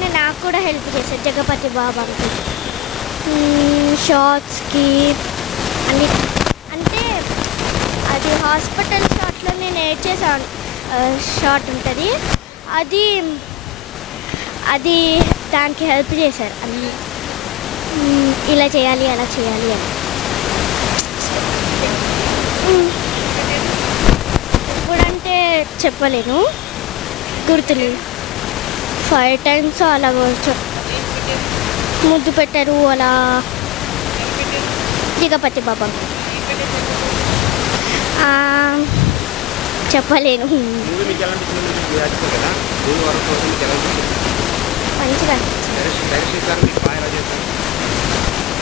కానీ నాకు కూడా హెల్ప్ చేశారు జగపతి బాబు అంకుల్. షార్ట్స్కి అన్ని అంటే అది హాస్పిటల్ షాట్లో నేను ఏడ్చేసా షార్ట్ ఉంటుంది అది అది దానికి హెల్ప్ చేశారు అన్ని ఇలా చేయాలి అలా చేయాలి అని. ఇప్పుడంటే చెప్పలేను, గుర్తులేదు. 5 times అలా ముద్దు పెట్టారు అలా జగపతి బాబా చెప్పలేను. మంచిగా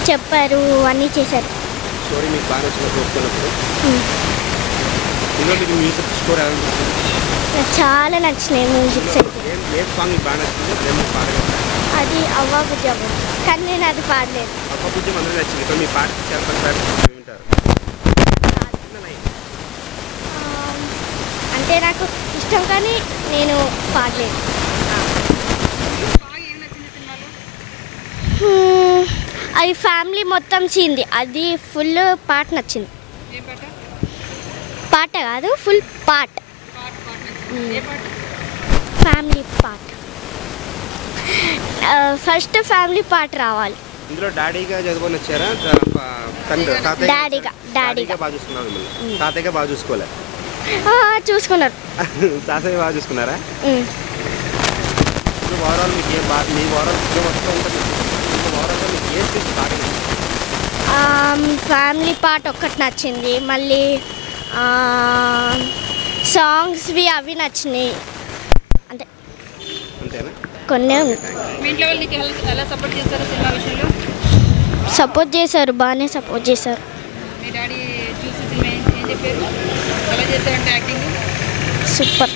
చెప్పారు, అన్నీ చేశారు. నాకు చాలా నచ్చినాయి మ్యూజిక్స్ అయితే. అది అవ్వబుజ్జమ్మ, కానీ నేను అది పాడలేదు. అంటే నాకు ఇష్టం కానీ నేను పాడలేదు. అది ఫ్యామిలీ మొత్తం సీన్ది, అది ఫుల్ పాట నచ్చింది. పాట కాదు, ఫుల్ పాట, ఫ్యామిలీ పాట. ఫస్ట్ ఫ్యామిలీ పాట రావాలి. ఇందులో డాడీగా చదువుకొని వచ్చారా? డాడీగా తాతయ్యగా బాగా చూసుకోలే? చూసుకున్నారు. తాతయ్య బాగా చూసుకున్నారా? ఓవరాల్ మీకు ఏం బాగా, మీ ఓవరాల్ మొత్తం ఉంటుంది, ఓవరాల్గా మీకు ఏం స్పీచ్ బాగా? ఫ్యామిలీ పాట ఒక్కటి నచ్చింది, మళ్ళీ సాంగ్స్వి అవి నచ్చినాయి. అంటే అంతేనా? కొన్ని సపోర్ట్ చేశారు, బాగానే సపోర్ట్ చేశారు. సూపర్.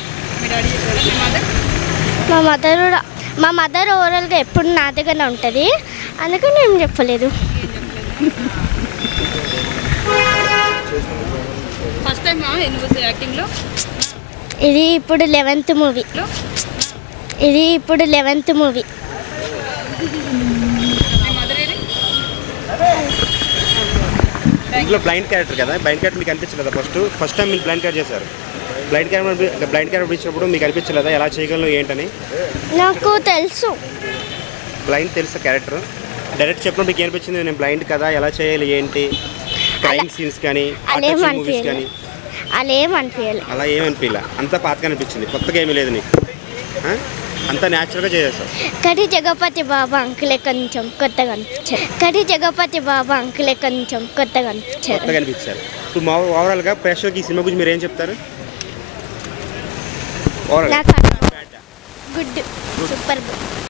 మా మదర్ ఓవరాల్గా ఎప్పుడు నా దగ్గరనే ఉంటుంది, అందుకని నేను చెప్పలేదు. ఇది ఇప్పుడు 11th మూవీ. ఇందులో బ్లైండ్ క్యారెక్టర్ కదా, బ్లైండ్ క్యారెక్టర్ మీకు అనిపించలేదా? ఫస్ట్ టైం మీరు బ్లైండ్ క్యారెక్టర్ చేశారు. బ్లైండ్ క్యారెక్టర్ ఇచ్చినప్పుడు మీకు అనిపించలేదా ఎలా చేయగలను ఏంటని? నాకు తెలుసు, బ్లైండ్ తెలుసు క్యారెక్టర్. డైరెక్ట్ చెప్పినప్పుడు మీకు ఏమనిపించింది? నేను బ్లైండ్ కదా, ఎలా చేయాలి ఏంటి, క్రైమ్ సీన్స్ కానీ మూవీస్ కానీ అలా ఏమనిపించలే? అంతా పాతగా అనిపించింది, కొత్తగా ఏమీ లేదు నీకు, అంతా న్యాచురల్గా చేసేస్తావు. కానీ జగపతి బాబా అంకులే కొంచెం కొత్తగా అనిపించారు. ఇప్పుడు ఓవరాల్గా ప్రేక్షకులకి ఈ సినిమా గురించి మీరు ఏం చెప్తారు? Good, super good.